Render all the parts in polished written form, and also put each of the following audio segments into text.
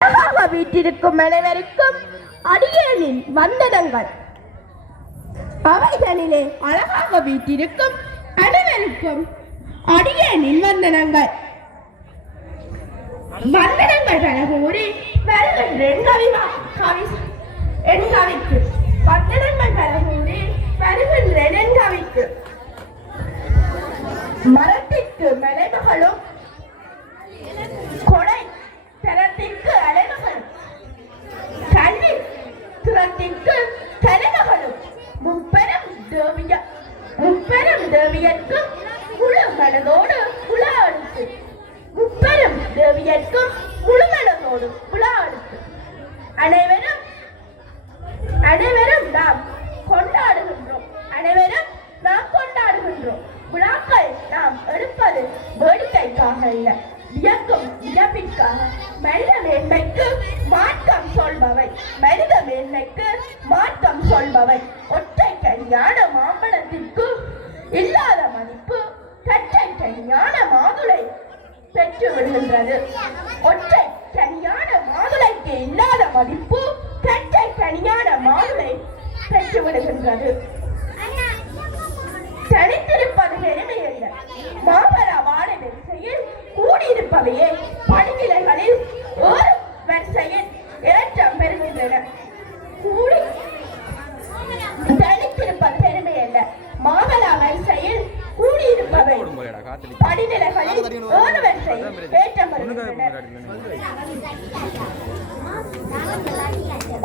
வீட்டிற்கும் அனைவருக்கும் அடியேனின் வந்தனங்கள். அவைகளிலே அழகாக வீட்டிற்கும் அனைவருக்கும் அடியேனின் வந்தனங்கள். வந்தனங்கள் பல கூறி வருகின்றேன் என் கவிக்கு. வந்தனங்கள் பல கூறி வருகின்றேன் என் கவிக்கு. மரத்திற்கு மலைமகளும் கொடை தரத்திற்கு அலைமகளும் கல்வி திறத்திற்கு தலைமகளும் முப்பெரும் தேவியர்க்கும் முழு மனதோடு உலாடுத்து முப்பெரும் தேவியர்க்கும் முழு மனதோடு உலாடுத்து அனைவரும் நாம் கொண்டாடுகின்றோம். விழாக்கள் நாம் எடுப்பது வேடிக்கைக்காக அல்ல, வியக்கும் வியப்பிற்காக. மனித மேன்மைக்கு மாற்றம் சொல்பவை ஒற்றை கனியான மாம்பழத்திற்கு இல்லாத மதிப்பு கற்றை கனியான மாதுளை பெற்று விடுகின்றது. ஒற்றை கனியான மாதுளைக்கு இல்லாத மதிப்பு கற்றை கனியான மாதுளை பெற்று விடுகின்றது. தனித்திருப்பது பெருமை அல்ல, மாபெர வாழ வரிசையில் கூடியிருப்பவையே படிநிலைகளில் ஒரு வரிசையில் ஏற்றம் பெறுகின்றன. தனித்திருப்பது பெருமை அல்ல, மாபெர வரிசையில் கூடியிருப்பவை படிநிலைகளில் ஒரு வரிசையில் ஏற்றம் பெறுகின்றன.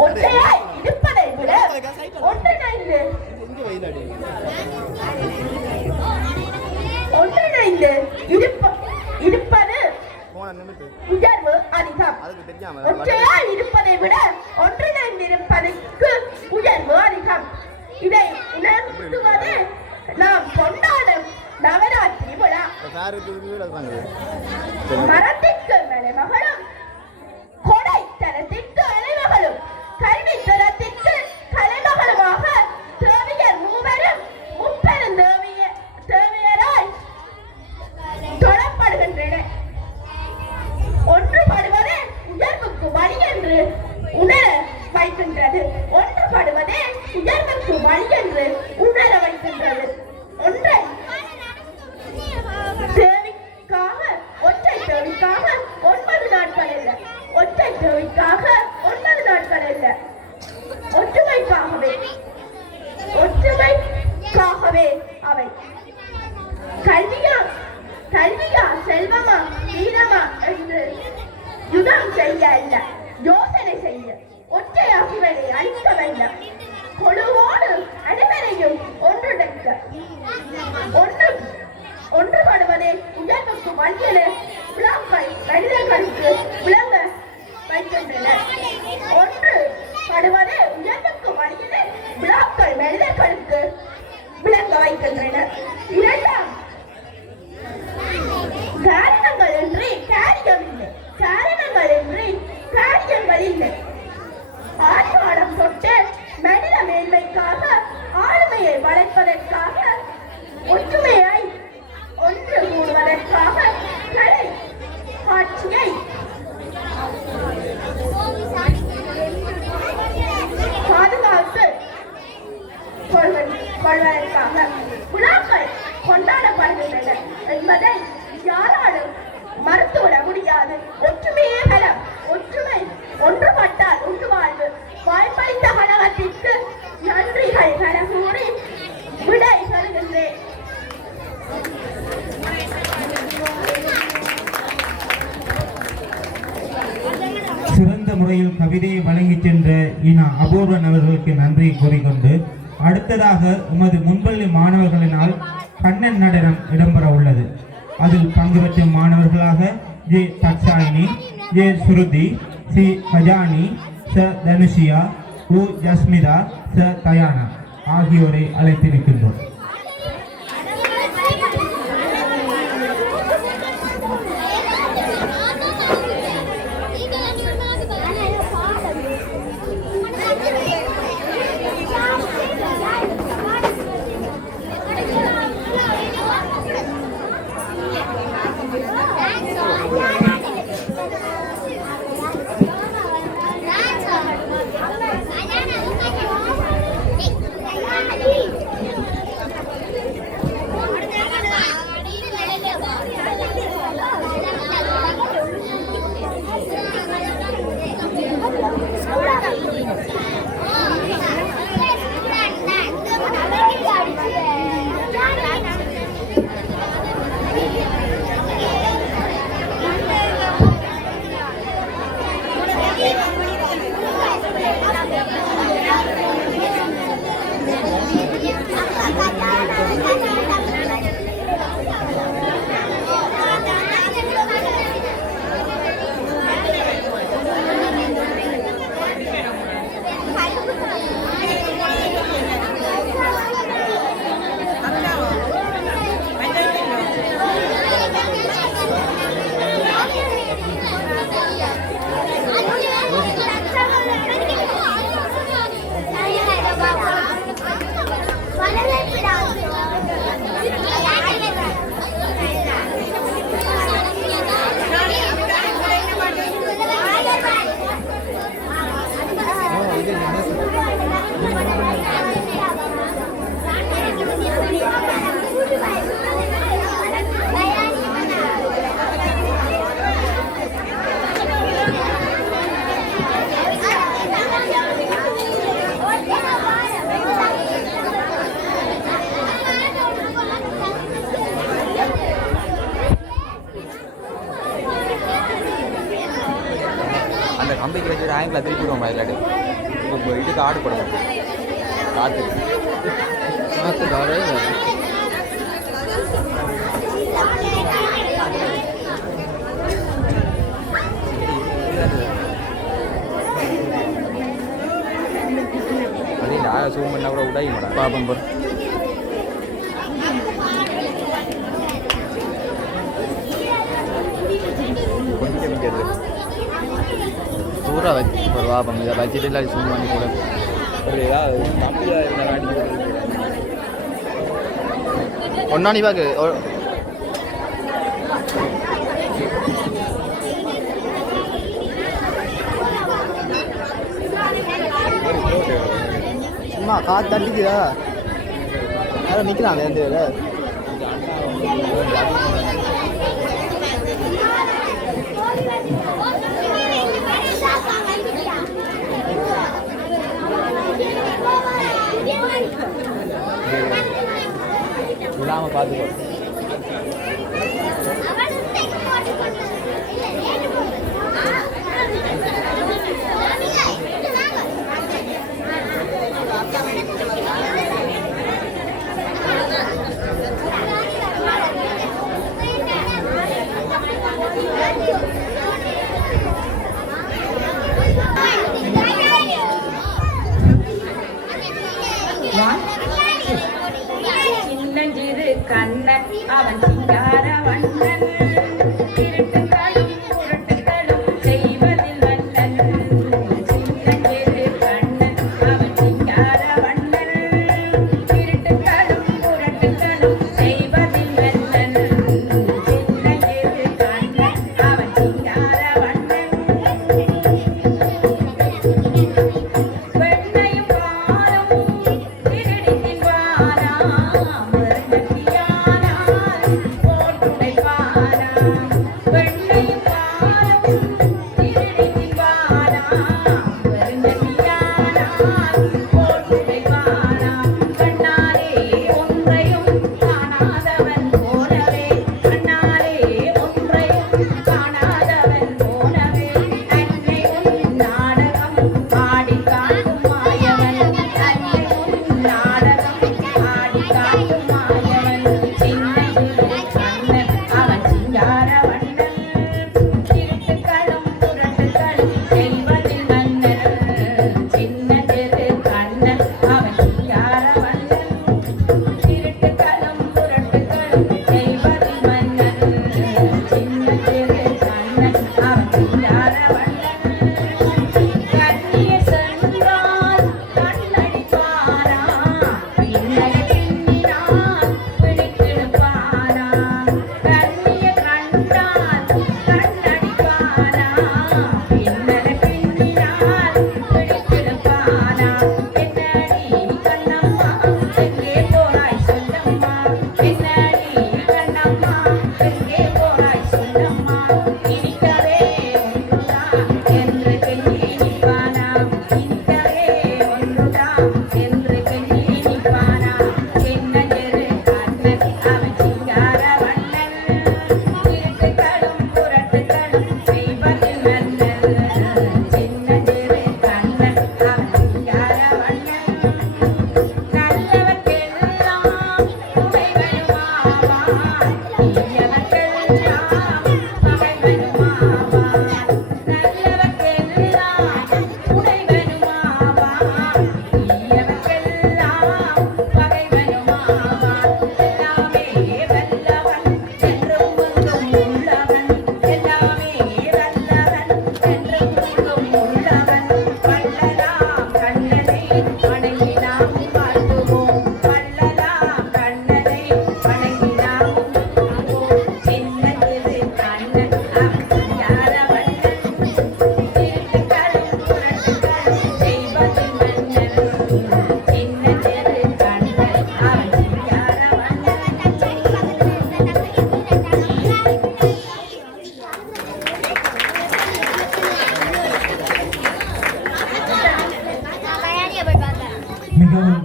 ஒற்றையாய் இருப்பதை விட ஒன்றிணைந்து இருப்பது உயர்வு அதிகம். ஒற்றையாய் இருப்பதை விட ஒன்றிணைந்திருப்பதற்கு உயர்வு அதிகம். இதை உணர்த்துவது நாம் கொண்டாடும் நவராத்திரி விழா. மரத்திற்கு மலைமகளும் கொடை தரத்திற்கு அலைமகளும் கல்வி தரத்திற்கு கலைமகளுமாக தேவியர் மூவரும் முப்பெரும் தேவியராய் தொடப்படுகின்றனர். ஒன்றுபடுவதே உயர்வுக்கு வழி என்று உணர வைக்கின்றது. ஒன்றை தேவிக்காக ஒற்றை தேவிக்காக 9 நாட்கள் அல்ல, ஒற்றை தேவிக்காக 9 நாட்கள் அல்ல, ஒற்றுமைக்காகவே அவை. கல்வியா செல்வமா வீரமா என்று யுதம் செய்ய அல்ல, யோசனை செய்ய ஒற்றையாகிவனை அழிக்க வேண்டாம். கொழுவோடு அனைவரையும் ஒன்றுடைக்க ஒன்றுபடுவதே உயர்வுக்கு வழியென விழாக்கள் மனிதர்களுக்கு விளங்க வைக்கின்றன. ஒன்றுபடுவதே உயர்வுக்கு வழியென விழாக்கள் மனிதர்களுக்கு விளங்க வைக்கின்றன. இரண்டாம், காரணங்கள் இன்றி காரியங்கள் இல்லை. ஆழ்வானம் தொட்டு மனித மேன்மைக்காக ஆளுமையை வளர்ப்பதற்காக ஒற்றுமையை ஒன்று கூடுவதற்காக கலை காட்சியை பாதுகாத்து கொள்வதற்காக விழாக்கள் கொண்டாடப்படுகின்றன என்பதை யாராலும் மறுத்துவிட முடியாது. ஒற்றுமையே பலம், ஒன்றுபட்டால் உண்டு வாழ்வு. வாய்ப்பளித்த கழகத்திற்கு நன்றிகள் பல கூறி விடை பெறுகின்றேன். சிறந்த முறையில் கவிதையை வழங்கி சென்ற இனா அபூர்வன் அவர்களுக்கு நன்றி கூறிக்கொண்டு அடுத்ததாக எமது முன்பள்ளி மாணவர்களினால் கண்ணன் நடனம் இடம்பெற உள்ளது. அதில் பங்கு பெற்ற மாணவர்களாக ஜே தக்ஷாயினி, ஜே சுருதி, சி கஜானி, ச தனுஷியா, உ ஜஸ்மிதா, ச தயானா ஆகியோரை அழைத்திருக்கின்றோம். அந்த கம்பிக்கு வச்சு ஆங்கிள் திருப்பிடுவோம் இல்லாட்டி இப்போ இதுக்கு ஆடு போடுவோம் காற்று காற்று காடு அதே சூம் பண்ணால் கூட உடைய மாட்டேன் பாப்பம் போர் கொஞ்சம் நிற்கிறது பூரா வச்சு ஒரு பாப்பம் இதை வச்சுட்டு இல்லை சூம் பண்ணி கூட ஒரு ஏதாவது கம்பியாக இருந்தால் அடிச்சு ஒன்றா நீ பாக்கு சும்மா காற்று தட்டிக்குதா யாரும் நிற்கலாம் அந்த வேலை விடாமல் பார்த்துக்கோ சின்னஞ்சிறு கண்ணன் அவன் சிங்கார வண்ணன் திருட்டுகளும் புரட்டுகளும் செய்வதில் வல்லன் சின்னஞ்சிறு கண்ணன் அவன் சிங்கார வண்ணன் திருட்டுகளும் புரட்டுகளும் செய்வதில் வல்லன் சின்னஞ்சிறு கண்ணன் அவன் சிங்கார வண்ணன் வெண்ணையும் பாலும் திருடி தின்பானா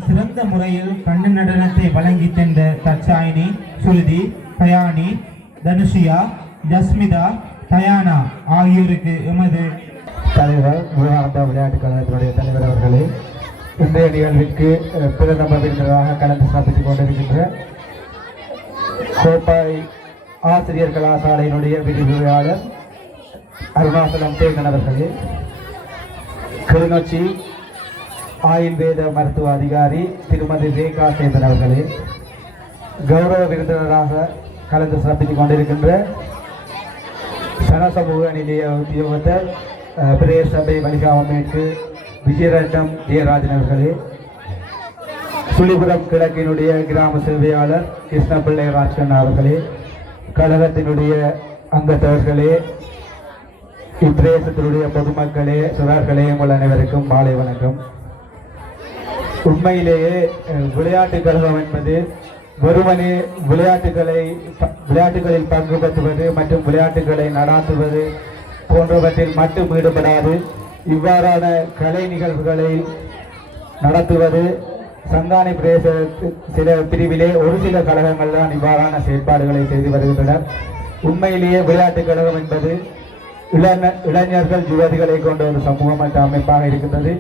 சிறந்த முறையில் கண்ணு நடனத்தை வழங்கி தந்த தட்சாயினி, சுருதி, தயானி, தனுஷியா, ஜஸ்மிதா, தயானா ஆகியோருக்கு எமது தலைவர் நிகழ்விற்கு பிரதம விருந்தினராக கலந்து சிறப்பித்துக் கொண்டிருக்கின்ற கோப்பாய் ஆசிரியர் கலாசாலையினுடைய விரிவுரையாளர் அருணாசலம் தேர்தன் அவர்களே, கிளிநொச்சி ஆயுர்வேத மருத்துவ அதிகாரி திருமதி ரேகா சேதன் அவர்களே, கௌரவ விருந்தினராக கலந்து சிறப்பித்துக் கொண்டிருக்கின்ற சனசமூக நிலைய உத்தியோகத்தர் பிரேயர் சபை வலிகாவமேற்கு விஜயரட்னம் ஜெயராஜன் அவர்களே, சுழிபுரம் கிழக்கினுடைய கிராம சேவையாளர் கிருஷ்ணபிள்ளை ராஜ்கண்ணா அவர்களே, கழகத்தினுடைய அங்கத்தவர்களே, இப்பிரதேசத்தினுடைய பொதுமக்களே, சிறார்களே, உங்கள் அனைவருக்கும் மாலை வணக்கம். உண்மையிலேயே விளையாட்டுக் கழகம் என்பது வெறுமனே விளையாட்டுகளில் பங்கு பெற்றுவது மற்றும் விளையாட்டுகளை நடாத்துவது போன்றவற்றில் மட்டும் ஈடுபடாது. இவ்வாறான கலை நிகழ்வுகளை நடத்துவது சங்கானை பிரதேச சில பிரிவிலே ஒரு சில கழகங்கள் தான் இவ்வாறான செயற்பாடுகளை செய்து வருகின்றனர். உண்மையிலேயே விளையாட்டுக் கழகம் என்பது இளைஞர்கள் யுவதிகளை கொண்ட ஒரு சமூகமற்ற அமைப்பாக இருக்கின்றது.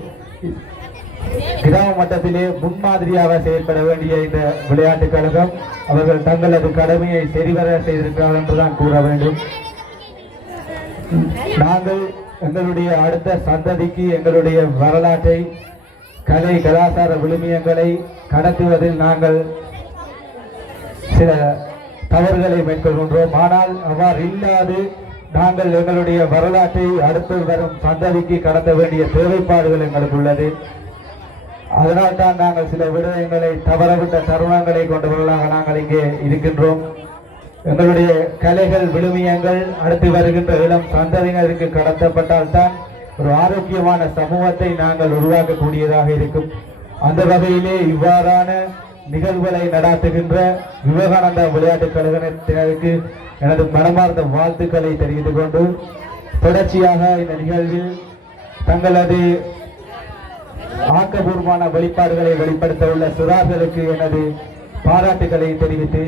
கிராம மட்டத்திலே முன்மாதிரியாக செயல்பட வேண்டிய இந்த விளையாட்டுக் கழகம் அவர்கள் தங்களது கடமையை சரிவர செய்திருக்கிறார்கள் என்றுதான் கூற வேண்டும். நாங்கள் எங்களுடைய அடுத்த சந்ததிக்கு எங்களுடைய வரலாற்றை, கலை கலாச்சார விழுமியங்களை கடத்துவதில் நாங்கள் சில தவறுகளை மேற்கொள்கின்றோம். ஆனால் அவ்வாறு இல்லாது நாங்கள் எங்களுடைய வரலாற்றை அடுத்து வரும் சந்ததிக்கு கடத்த வேண்டிய தேவைப்பாடுகள் எங்களுக்கு உள்ளது. அதனால் தான் நாங்கள் சில விடயங்களை தவறவிட்ட தருணங்களை கொண்டவர்களாக நாங்கள் இங்கே இருக்கின்றோம். எங்களுடைய கலைகள் விழுமியங்கள் அடுத்து வருகின்ற இளம் சந்ததியினருக்கு கடத்தப்பட்டால் தான் ஒரு ஆரோக்கியமான சமூகத்தை நாங்கள் உருவாக்கக்கூடியதாக இருக்கும். அந்த வகையிலே இவ்வாறான நிகழ்வுகளை நடாத்துகின்ற விவேகானந்தா விளையாட்டுக் கழகத்தினருக்கு எனது மனமார்ந்த வாழ்த்துக்களை தெரிவித்துக் கொண்டு, தொடர்ச்சியாக இந்த நிகழ்வில் தங்களது ஆக்கபூர்வமான வெளிப்பாடுகளை வெளிப்படுத்த உள்ள சிறார்களுக்கு எனது பாராட்டுகளை தெரிவித்து,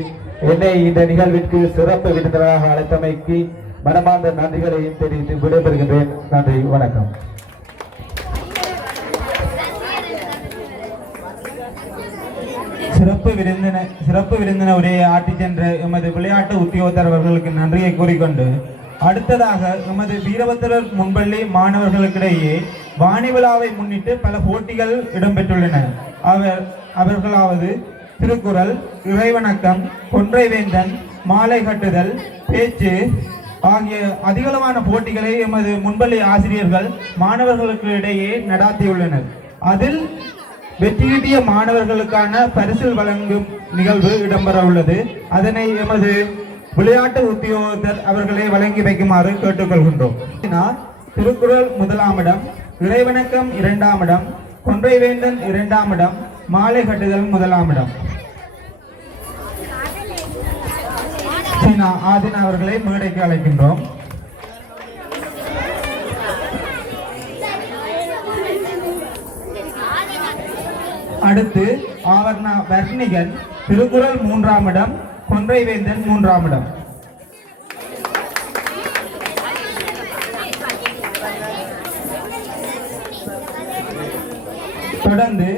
என்னை இந்த நிகழ்விற்கு சிறப்பு விருந்தினராக அழைத்தமைக்கு மனமார்ந்த நன்றிகளையும் தெரிவித்து விடைபெறுகின்றேன். நன்றி, வணக்கம். சிறப்பு விருந்தினர் உரையை ஆற்றிச் சென்ற எமது விளையாட்டு உத்தியோகத்தர் அவர்களுக்கு நன்றியை கூறிக்கொண்டு, அடுத்ததாக எமது வீரபத்திரர் முன்பள்ளி மாணவர்களுக்கிடையே வாணி விழாவை முன்னிட்டு பல போட்டிகள் இடம்பெற்றுள்ளன. அவர்களாவது திருக்குறள், இறைவணக்கம், கொன்றைவேந்தன், மாலை கட்டுதல், பேச்சு ஆகிய அதிகளவான போட்டிகளை எமது முன்பள்ளி ஆசிரியர்கள் மாணவர்களுக்கு இடையே நடாத்தியுள்ளனர். அதில் வெற்றியீட்டிய மாணவர்களுக்கான பரிசில் வழங்கும் நிகழ்வு இடம்பெற உள்ளது. அதனை எமது விளையாட்டு உத்தியோகத்தர் அவர்களை வழங்கி வைக்குமாறு கேட்டுக்கொள்கின்றோம். திருக்குறள் 1ஆம் இடம், இறைவணக்கம் 2ஆம் இடம், கொன்றைவேந்தன் 2ஆம் இடம், மாலை கட்டுதல் 1ஆம் இடம். ஆதினா அவர்களை மேடைக்கு அழைக்கின்றோம். அடுத்து ஆவர்ணா வர்ணிகன், திருக்குறள் 3ஆம் இடம், கொன்றைவேந்தன் 3ஆம் இடம். தொடர்ந்து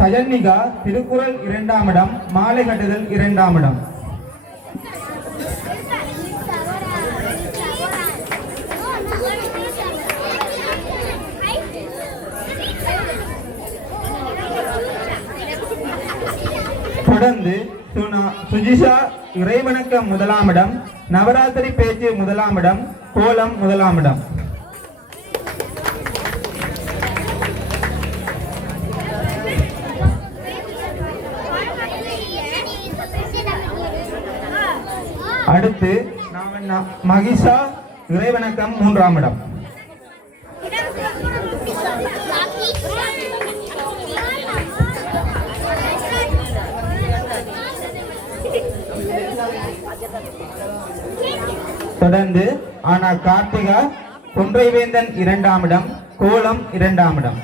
சஜன்னிகா, திருக்குறள் 2ஆம் இடம், மாலை கட்டுதல் 2ஆம் இடம். தொடர்ந்து சுஜிஷா, இறைவணக்கம் 1ஆம் இடம், நவராத்திரி பேச்சு 1ஆம் இடம், கோலம் 1ஆம் இடம். அடுத்து மகிஷா, இறைவணக்கம் 3ஆம் இடம். தொடர்ந்து ஆனா கார்த்திகா, கொன்றைவேந்தன் 2ஆம் இடம், கோலம் 2ஆம் இடம்.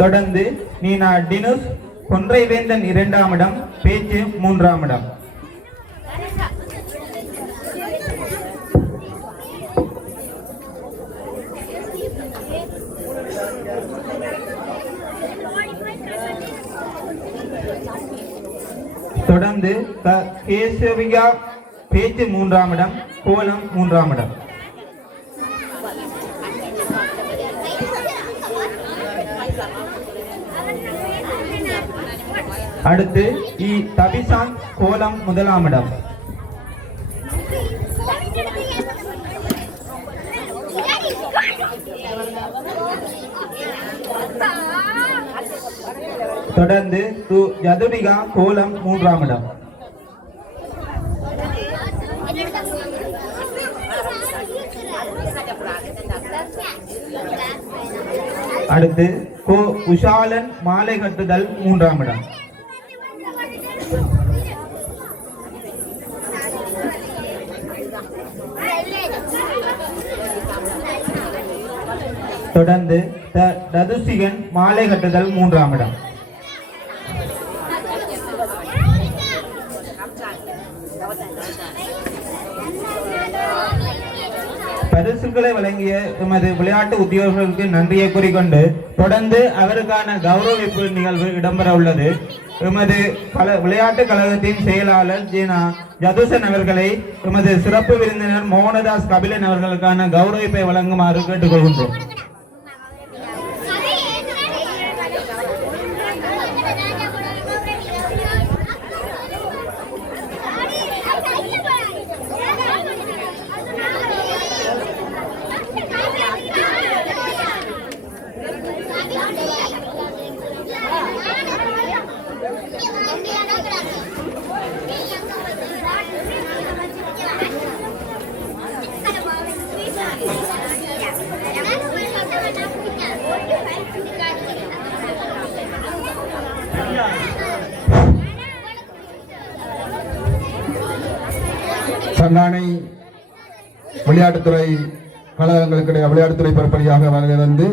தொடர்ந்து நீனா டினுஸ், கொன்றைவேந்தன் 2ஆம் இடம், பேச்சு 3ஆம் இடம். தொடர்ந்து கேசவிகா பேச்சு 3ஆம் இடம், கோலம் 3ஆம் இடம். அடுத்து தபிசான் கோலம் 1ஆம் இடம். தொடர்ந்து யதுவிகா கோலம் 3ஆம் இடம். அடுத்து உஷாலன் மாலை கட்டுதல் 3ஆம் இடம். தொடர்ந்து ததுசிகன் மாலை கட்டுதல் 3ஆம் இடம். பரிசுகளை வழங்கிய எமது விளையாட்டு உத்தியோகர்களுக்கு நன்றியை கூறிக்கொண்டு தொடர்ந்து அவருக்கான கௌரவிப்பு நிகழ்வு இடம்பெற உள்ளது. எமது விளையாட்டு கழகத்தின் செயலாளர் ஜீனா ஜதுசன் அவர்களை எமது சிறப்பு விருந்தினர் மோகனதாஸ் கபிலன் அவர்களுக்கான கௌரவிப்பை வழங்குமாறு கேட்டுக்கொள்கின்றோம். சங்கானை விளையாட்டுத்துறை கழகங்களுக்கிடையே விளையாட்டுத்துறை பொறுப்படியாக வருகை தந்து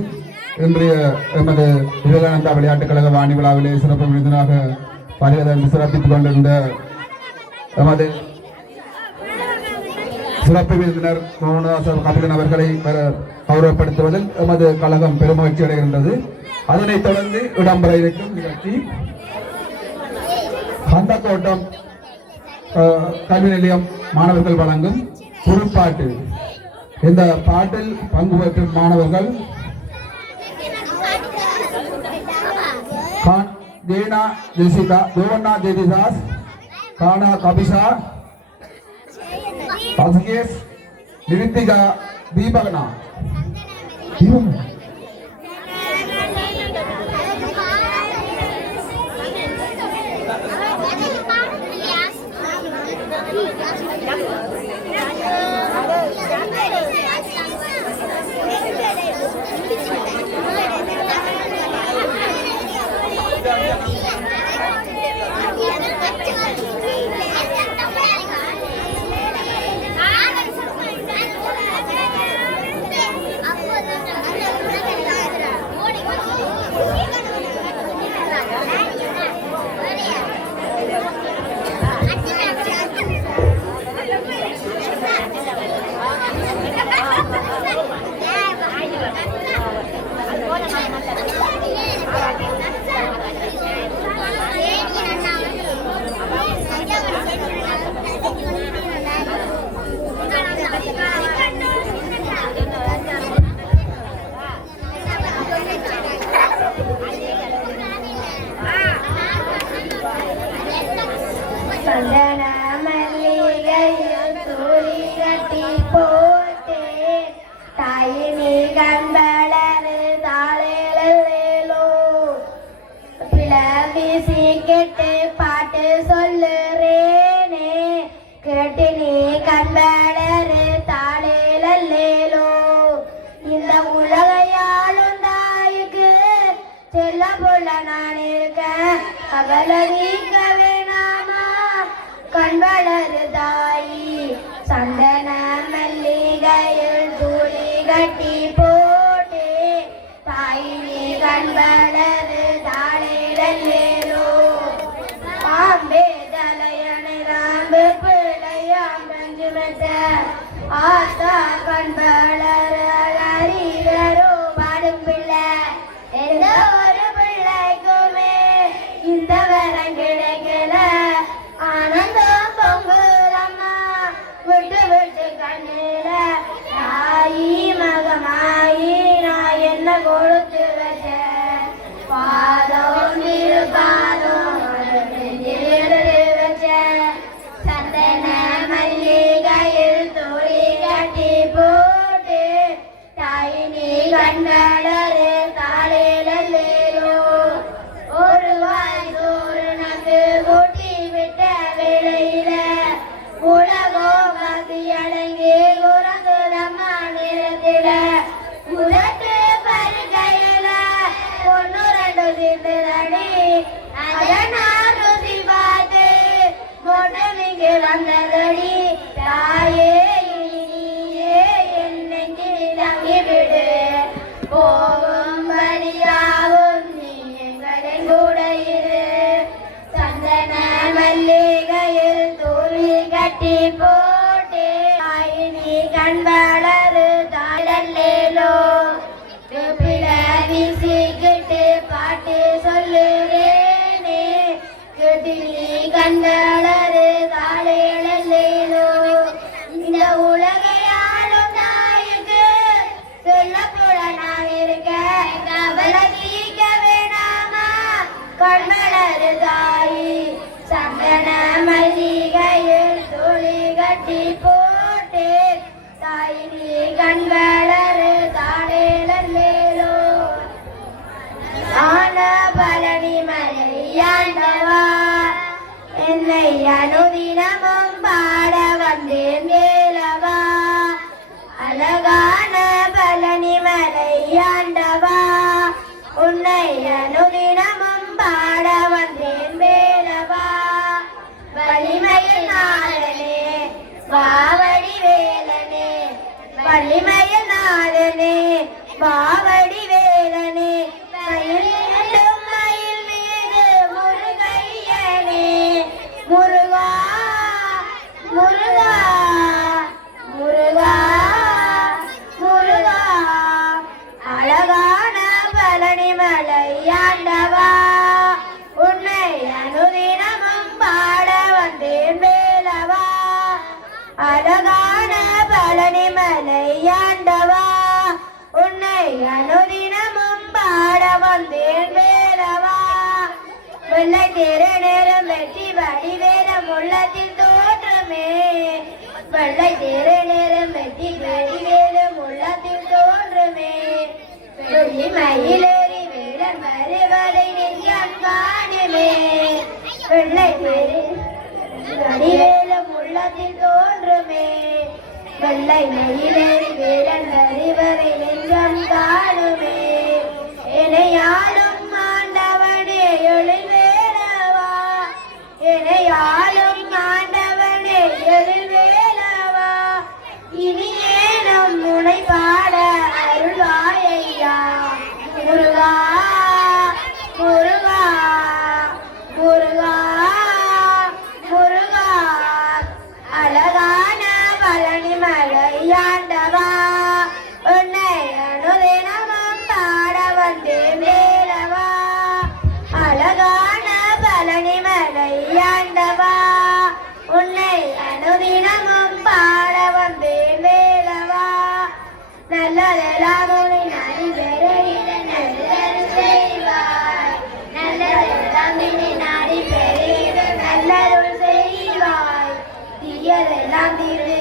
இன்றைய எமது விவேகானந்தா விளையாட்டுக் கழக வாணி விழாவிலே சிறப்பு விருந்தினராக வருகை தந்து சிறப்பித்துக் கொண்டிருந்த எமது சிறப்பு விருந்தினர் மோகனதாஸ் கபிலன் அவர்களை கௌரவப்படுத்துவதில் எமது கழகம் பெருமகிழ்ச்சி அடைகின்றது. அதனைத் தொடர்ந்து இடம்பெற இருக்கும் நிகழ்ச்சி ஹந்தக்கோட்டம் கல்வி நிலையம் மாணவர்கள் வழங்கும் குறுப்பாட்டு. இந்த பாட்டில் பங்கு பெற்றும் மாணவர்கள் தேனா ஜெசிகா, தேவண்ணா ஜெதிதாஸ், கானா கபிஷா, அசகேஷ், நிருத்திகா, தீபகனா. சந்தன மல்லிகையில் தூளி கட்டி போட்டு தாயினி கண்பளது தாளிடல்லேலோ பாம்பே தலையணை ராம்பு பிள்ளையாம் பஞ்சுமத்த ஆத்தா கண்பளர் அறிவரோ பாடும் பிள்ளை எந்த ஒரு பிள்ளைக்குமே இந்த வரம் கிடைக்கல கட்டி போட்டே தாயினி கண் வளரு தாழல்லேலோ வீசிக்கிட்டு பாட்டு சொல்லுறேனே கெட்டினி கண் வளரு தாழேலோ இந்த உலகையாளும் தாய்க்கு சொல்லப்போல நான் இருக்க கவலை தீக்க வேணாமா கண்மலரு தாயி சந்தன மல்லிகையில் துளி கட்டி போட்டே தாயினி கண் வளரு தாடேலோ ஆன பழனி மலையாண்டவா என்னை அனுதினமும் பாட வந்தேன் வேலவா அழகான பழனி மலையாண்டவா உன்னை அனுதினமும் பாட வந்தேன் வேலவா வலிமையில் நாதனே வாவடி வேலனே வலிமையில் நாதனே வாவடி வேலனே மயில் மீது முருகையனே முருகா முருகா முருகா முருகா அழகான பழனி மலையாண்டவா உன்னை அனுதினமும் பாட வந்தேன் வேலவா அழகான பழனி மலையாண்டவா உன்னை அனுதினமும் பாட வந்தேன் வேலவா வெள்ளை தேர நேரம் வெட்டி வடிவேலம் உள்ளத்தில் தோற்றமே வெள்ளை தேர நேரம் வெட்டி வடிவேலம் உள்ளத்தில் தோன்றமே வெள்ளி மயிலேறி வேடன் வருவதை நெஞ்சம் காணுமே வெள்ளை தேர வடிவேலம் உள்ளத்தில் தோன்றுமே வெள்ளை மயிலேறி வேடன் வருவதை நெஞ்சம் காணுமே எனையாளும் ஆண்டவனே எழில் வேலவா எனையாளும் ஆண்டவனே எழில் வேலவா இனி ஏனும் முனை பாட அருள்வாயையா முருகா முருகா முருகா முருகா அழகான பழனி மலையாண்டவா உன்னை அனுதினமும் பாட வந்தேன் வேலவா அழகான பழனி மலையாண்டவா உன்னை அனுதினமும் பாட வந்தேன் வேலவா நல்லதெல்லாம் உன்னை நாடி பெருகிட நல்லது செய்வாய் நல்லதெல்லாம் உன்னை நாடி பெருகிட நல்லருள் செய்வாய் தீயதெல்லாம் தீர்ந்து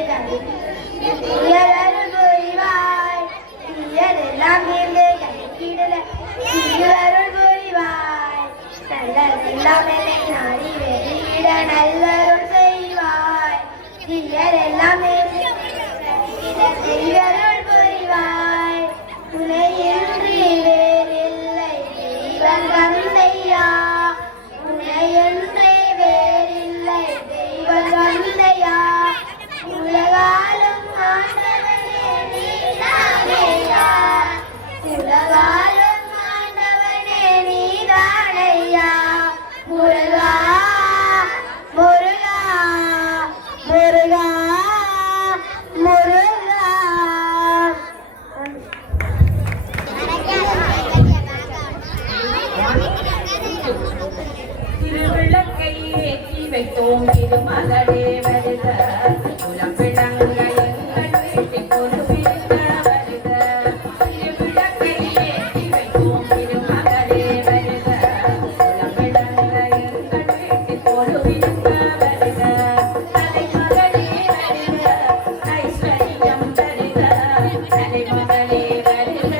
தீயதருள் புரிவாய் தீயதெல்லாம் தீர்ந்து கணக்கிடல தீயதருள் புரிவாய் நல்லதெல்லாம் என்னை நாடி வெளியிட நல்லருள் செய்வாய் தீயதெல்லாம் தீயதருள் புரிவாய் துணையின்றி வேறில்லை தெய்வம் தந்தையா துணையின்றி வேறில்லை தெய்வம் தந்தையா உலகாலும் ஆண்டவனே நீதானையா உலகாலும் ஆண்டவனே நீதானையா முருகா முருகா முருகா முருகா திருவிளக்கை ஏற்றி வைத்தோம் திருமகளே வருக குலம் விளங்க எங்கள் வீட்டில் கொண்டு வருக திருவிளக்கை ஏற்றி வைத்தோம் திருமகளே வருக குலம் விளங்க எங்கள் வீட்டில் கொண்டு வருக தலைமகளே வருக ஐஸ்வர்யம் வருக தலைமகளே வருக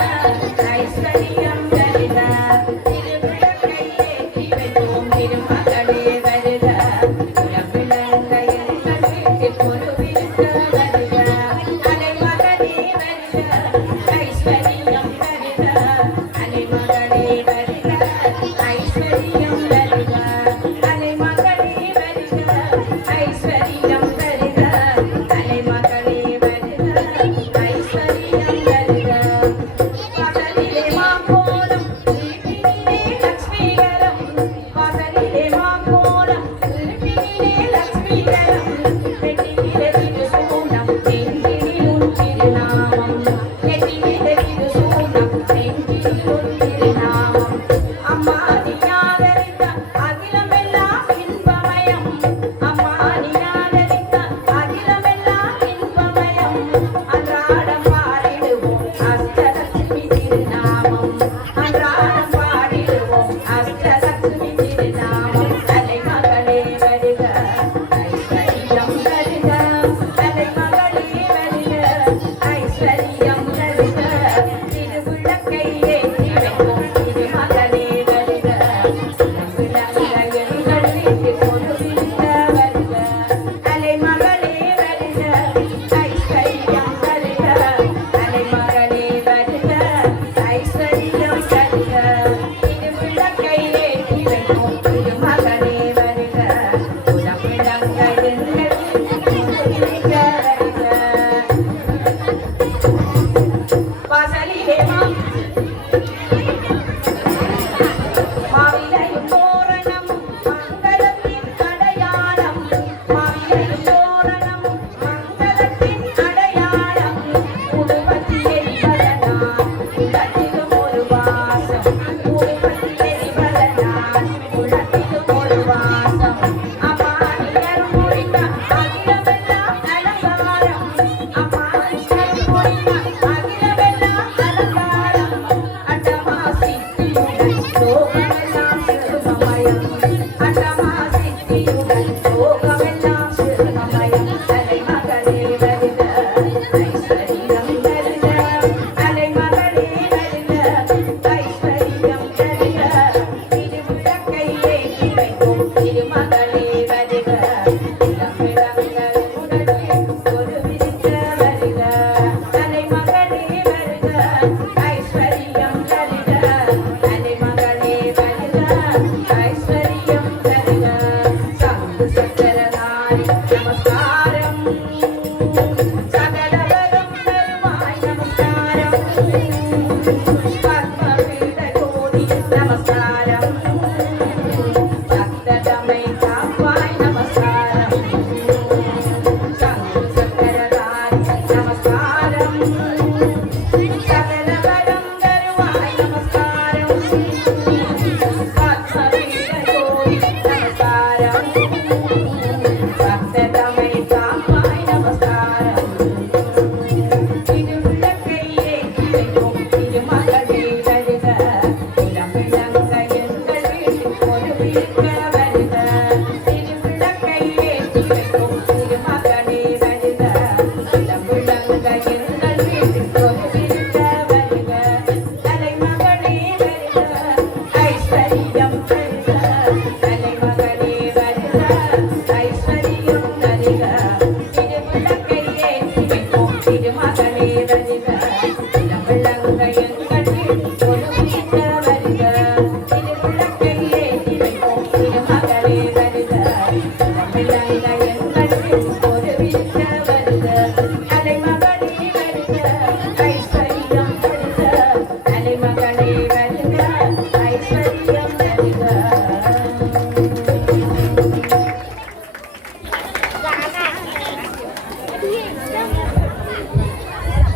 ஐஸ்வர்யம் வருக திருவிளக்கை ஏற்றி வைத்தோம் திருமகளே வருக குலம் விளங்க எங்கள் வீட்டில்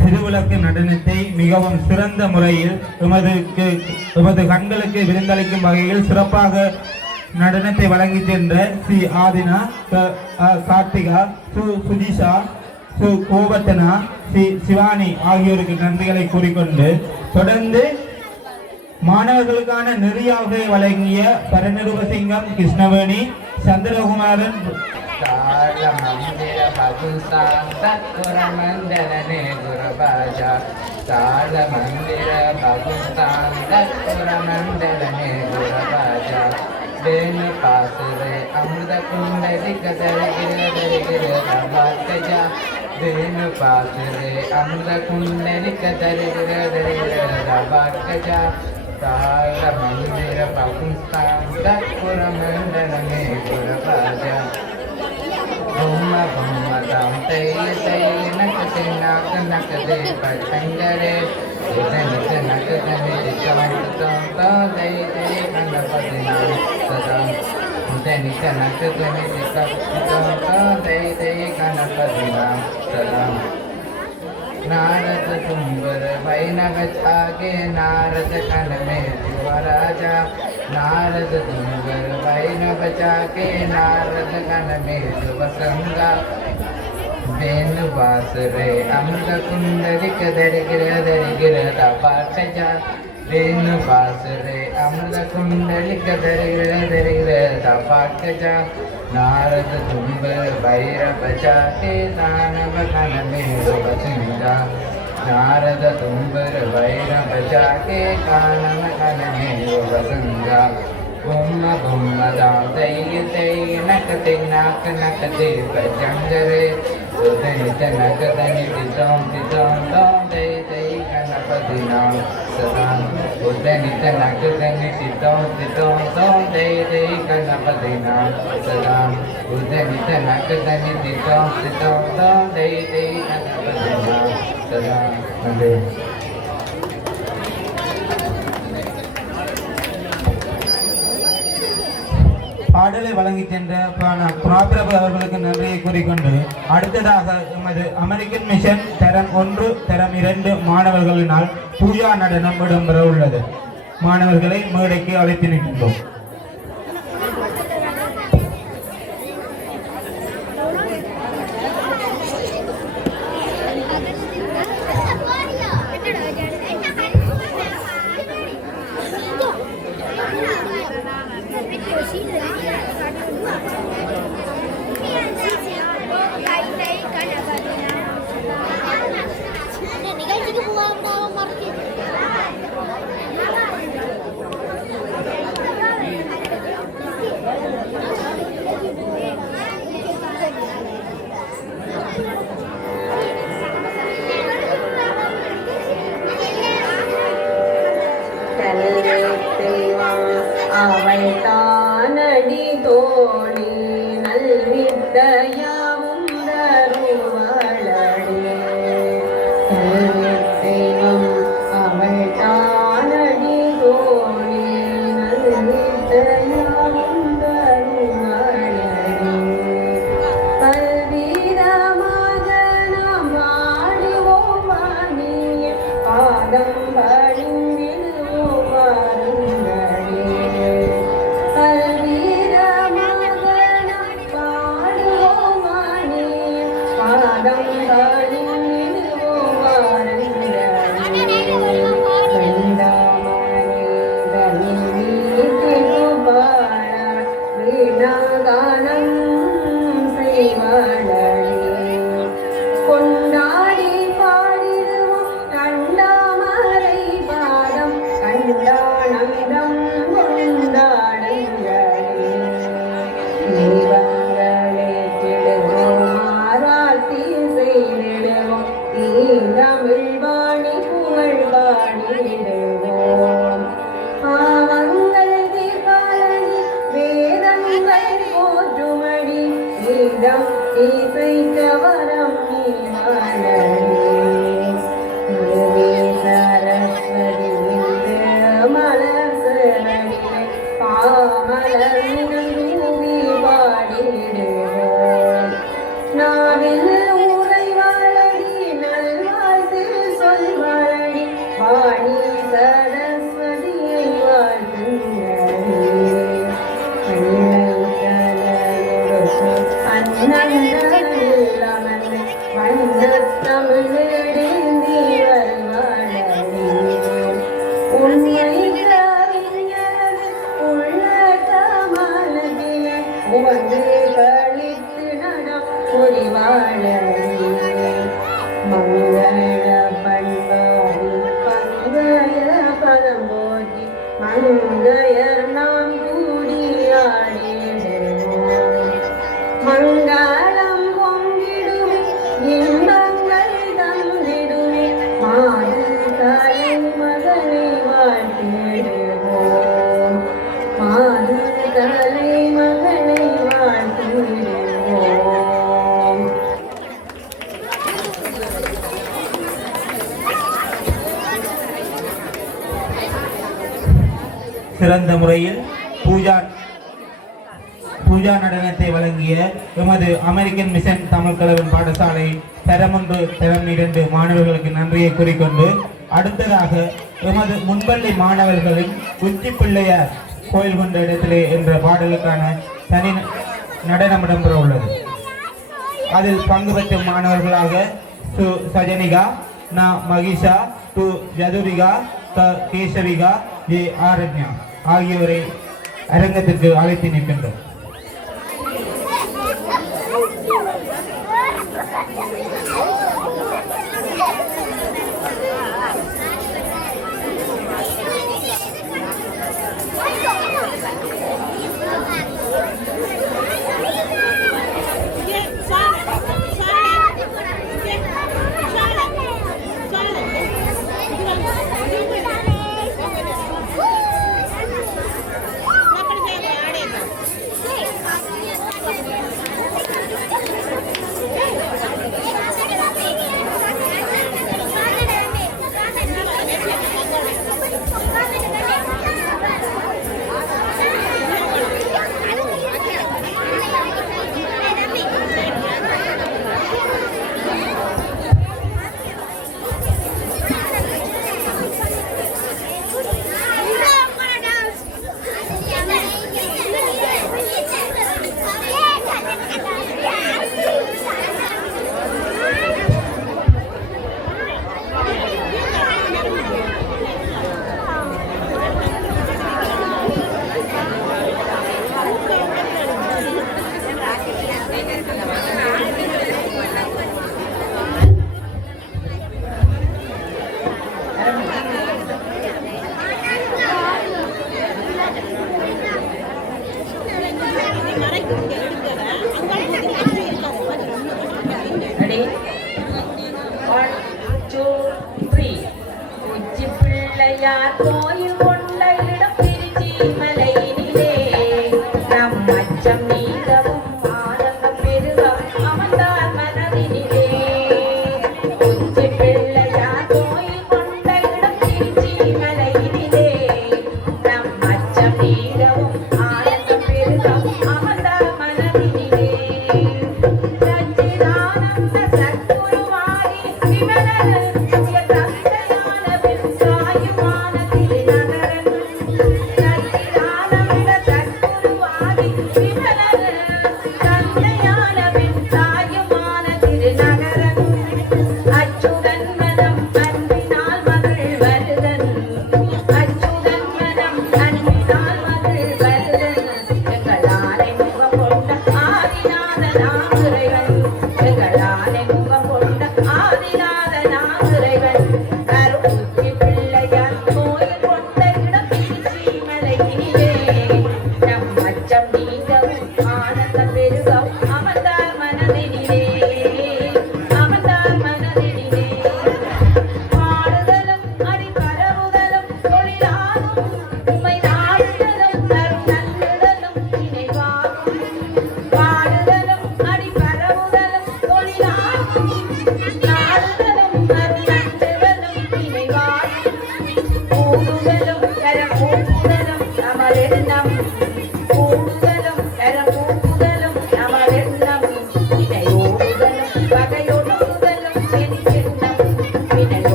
திருவிளக்கு நடனத்தை மிகவும் சிறந்த முறையில் எமது கண்களுக்கு விருந்தளிக்கும் வகையில் சிறப்பாக நடனத்தை வழங்கி சென்ற ஸ்ரீ ஆதினா, கார்த்திகா, சுஜிஷா, கோவர்த்தனா, ஸ்ரீ சிவானி ஆகியோருக்கு நன்றிகளை கூறிக்கொண்டு தொடர்ந்து மாணவர்களுக்கான நெறியாகை வழங்கிய பரநிருபசிங்கம், கிருஷ்ணவேணி, சந்திரகுமாரன், தாளமந்திர பகுசாம் தத்புர மண்டலனே குருபாஜா தாளமந்திர பகுசாம் தத்புர மண்டலனே குருபாஜா வேணு பாசுரே அமிர்த குண்டலி கதரிகிர பாத்தஜா வேணு பாசுரே அமிர்த குண்டலி கதரிகிர பாத்தஜா தாளமந்திர பகுசாம் தத்புர மண்டலனே குருபாஜா Gumma gumma dam tay tay nak nak nak de patangare idan nak de kavan to day day anapadina sadam idan nak de to day day anapadina sadam Narad तुम्बर वैनव छागे नारद कन में युवराजा नारद तुम्बर वैनव छागे नारद कन में युवसंगा वेणु वासरे अमृत कुंडलिक दरिगिर पाठजा वेणु वासरे अमृत कुंडलिक दरिगिर पाठजा नारद तुम्बर भैरव जाके दानव कन में वसिंगा नारद तुम्बर भैरव जाके दानव कन में वसिंगा गुम्म गुम्म दाम तै तै नक ते नाक नक ते भजंगरे उदनित नक दनित दोम दोम तै तै गणपति नाम सदा उदनित नक दनित दोम तै तै गणपति नाम सदा उदनित नक दनित दोम तै तै गणपति नाम सदा नंदे பாடலை வழங்கி சென்ற புராபிரபு அவர்களுக்கு நன்றியை கூறிக்கொண்டு அடுத்ததாக எமது அமெரிக்கன் மிஷன் தரம் 1 தரம் 2 மாணவர்களினால் பூஜா நடனம் இடம்பெற உள்ளது. மாணவர்களை மேடைக்கு அழைத்து நிற்கின்றோம். She கேட்டயாவும் தருவாளடே தெய்வம் அவள் தானடி தோழி நல்வித்தையாவும் தருவாளடே பல்விதமாக நாம் ஆடுவோம் வாணிய பாதம் பணிந்திடுவோம் வாருங்களே பல்விதமாக நாம் பாடுவோம் வாணிய பாதம் பணிந்திடுவோம் வாருங்களே வெந்தாமரை தனி வீட்டில் வீணாகானம் செய்வாளே கொண்டாடி பாடிடுவோம் கண்டாமரை பாதம் கண்டானந்தம் கொண்டாடுங்களே தெய்வங்களே திடுவோம் ஆராத்தி செய்திடுவோம் தீந்தமிழ் வாணி புகழ் பாடிடுவோம் பாவங்கள் தீர்ப்பாளி வேதங்கள் போற்றுமடி வேதம் இசைக்க வரம் நீ வாழவே சரஸ்வதி மலர் சரணிலே பாமலர் தூவி பாடிடுவோம் நாவில் உறைவாழடி நல்வாழ்த்து சொல்வாழடி வாணி சரஸ்வதியை வாழ்த்துங்களே அன்னந்தமிழமன் வண்ணத்தமிழேந்தி வருவாழடி உண்மை கவிஞர் உள்ள கமலத்திலே உவந்து கழித்து நடம் புரிவாழடி மங்கள பண்பாடி பங்கைய பதம் போற்றி மங்கையர் நாம் கூடியாடிடுவோம் மங்களம் பொங்கிடுமே இன்பங்கள் தந்திடுமே மாது தலை மகளை வாழ்த்திடுவோம் மாது தலை மகளை வாழ்த்திடுவோம் சிறந்த முறையில் பூஜா நடனத்தை வழங்கிய எமது அமெரிக்கன் மிஷன் தமிழ் கலவன் பாடசாலை தரம் 1 தரம் 2 மாணவர்களுக்கு நன்றியை கூறிக்கொண்டு அடுத்ததாக எமது முன்பள்ளி மாணவர்களின் உச்சி பிள்ளையார் கோயில் கொண்ட இடத்திலே என்ற பாடலுக்கான தனி நடனம் இடம்பெற உள்ளது. அதில் பங்கு பெற்ற மாணவர்களாக சு சஜனிகா, ந மகிஷா, டு ஜதுரிகா, க கேசவிகா, ஜே ஆரண்யா ஆகியோரை அரங்கத்திற்கு அழைத்து நிற்கின்றோம்.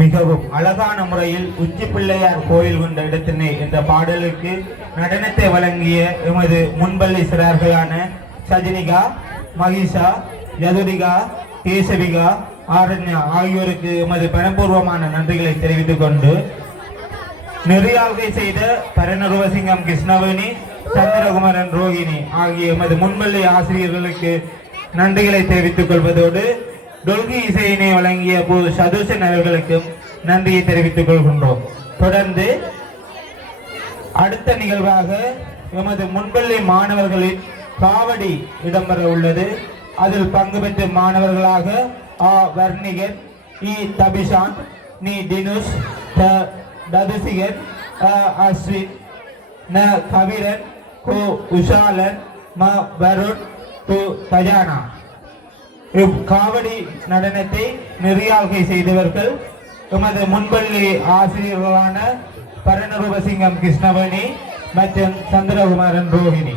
மிகவும் அழகான முறையில் உச்சி பிள்ளையார் கோயில் கொண்ட இடத்தினை என்ற பாடலுக்கு நடனத்தை வழங்கிய எமது முன்பள்ளி சிறார்களான சஜினிகா, மகிஷா, யதுரிகா, கேசவிகா, ஆரண்யா ஆகியோருக்கு எமது பணப்பூர்வமான நன்றிகளை தெரிவித்துக் கொண்டு நெறியாழ்கை செய்த பரநருவசிங்கம் கிருஷ்ணவேணி, சந்திரகுமரன் ரோகிணி ஆகிய எமது முன்பள்ளி ஆசிரியர்களுக்கு நன்றிகளை தெரிவித்துக் கொள்வதோடு டொல்கி இசையினை வழங்கிய சதுசன் அவர்களுக்கும் நன்றியை தெரிவித்துக் கொள்கின்றோம். தொடர்ந்து அடுத்த நிகழ்வாக எமது முன்பள்ளி மாணவர்களின் காவடி இடம்பெற உள்ளது. அதில் பங்கு பெற்ற மாணவர்களாக ஆ வர்ணிகன், இ தபிஷான், நீ டினுஷ், ததுசிகன், அஸ்வின், ந கவிரன், கு உஷாலன், ம வருண், டு தஜானா. இக்காவடி நடனத்தை நெறியாழ்கை செய்தவர்கள் எமது முன்பள்ளி ஆசிரியர்களான பரநருவசிங்கம் கிருஷ்ணவேணி மற்றும் சந்திரகுமாரன் ரோஹிணி.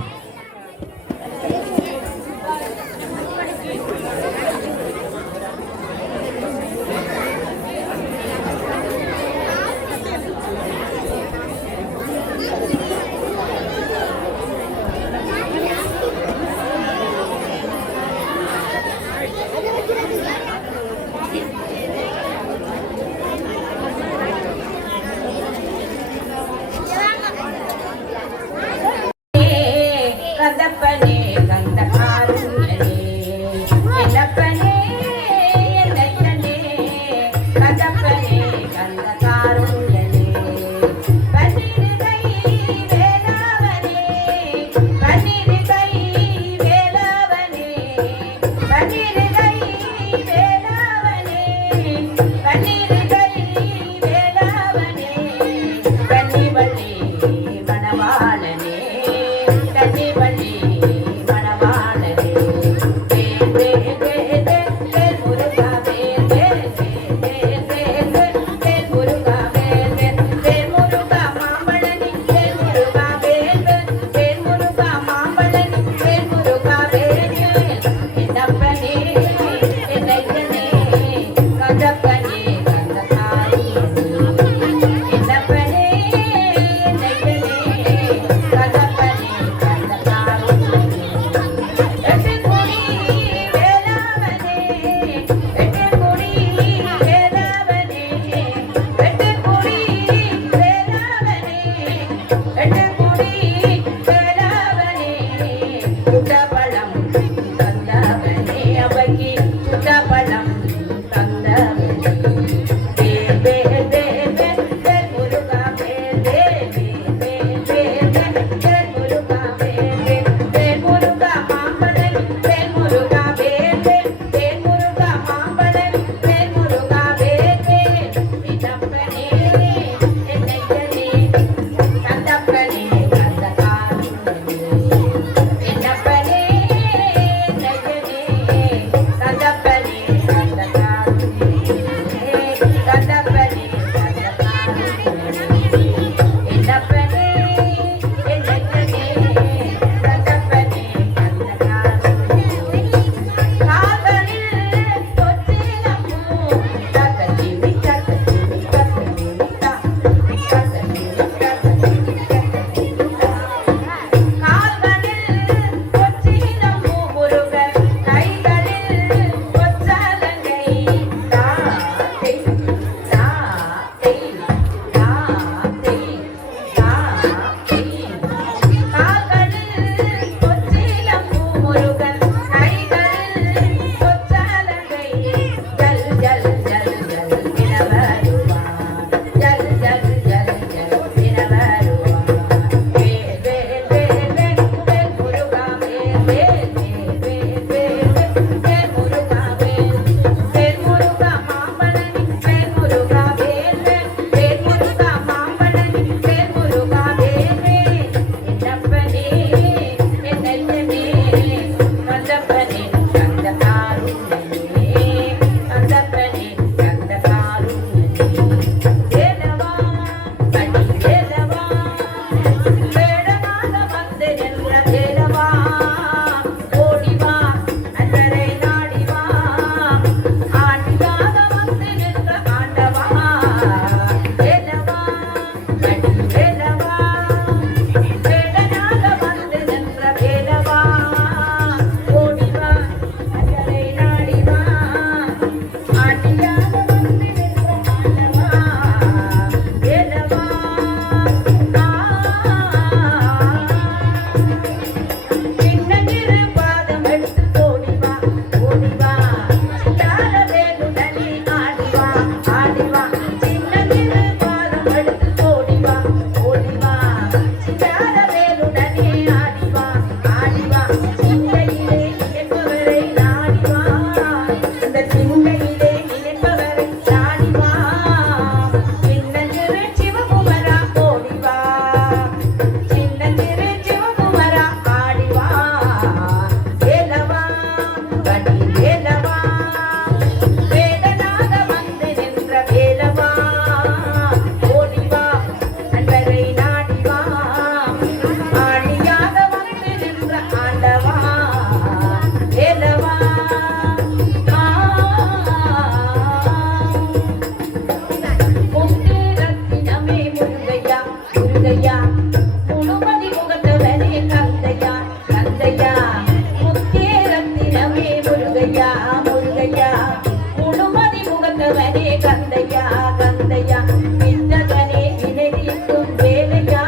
விட்டவனே கந்தையா கந்தையா விட்டவனே வினைக்கும் வேலையா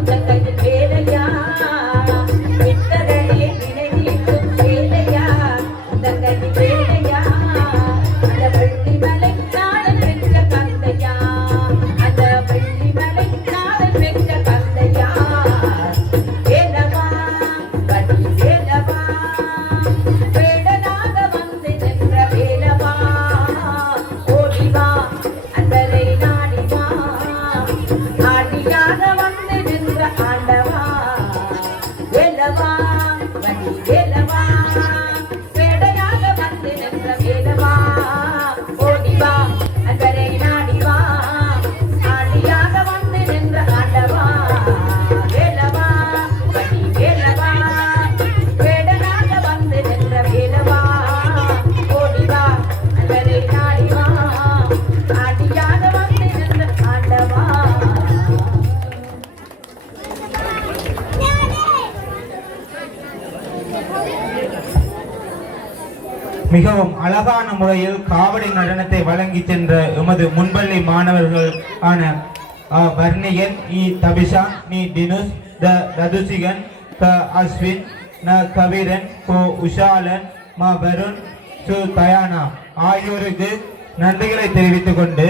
உலகையில் வேலையா விட்டவனே வினைக்கும் வேலையா உலகையில் வேலையா அந்த வெள்ளி மலை நாளன் பெற்ற கந்தையா அந்த வெள்ளி மலை நாளன் பெற்ற கந்தையா வேலவா வடி வேலவா வேடனாக வந்து நின்ற வேலவா ஓடிவா அந்தரை நாடிவா ஆடியாக வந்து நின்ற ஆண்டவா வேலவா வடி வேலவா வேடனாக வந்து நின்ற வேலவா ஓடிவா அந்தரை நாடிவா ஆடியாக வந்து நின்ற ஆண்டவா வேலவா வடி வேலவா வேடனாக வந்து நின்ற வேலவா ஓடிவா அந்தரை நாடிவா ஆடியாக வந்து நின்ற ஆண்டவா. மிகவும் அழகான முறையில் காவடி நடனத்தை வழங்கி சென்ற எமது முன்பள்ளி மாணவர்கள் ஆன வர்ணிகன் இ தபிஷான் நீ தினுஷ் த ரதுசிகன் க அஸ்வின் ந கவிரன் கோ உஷாலன் ம வருண் சு தயானா ஆகியோருக்கு நன்றிகளை தெரிவித்துக் கொண்டு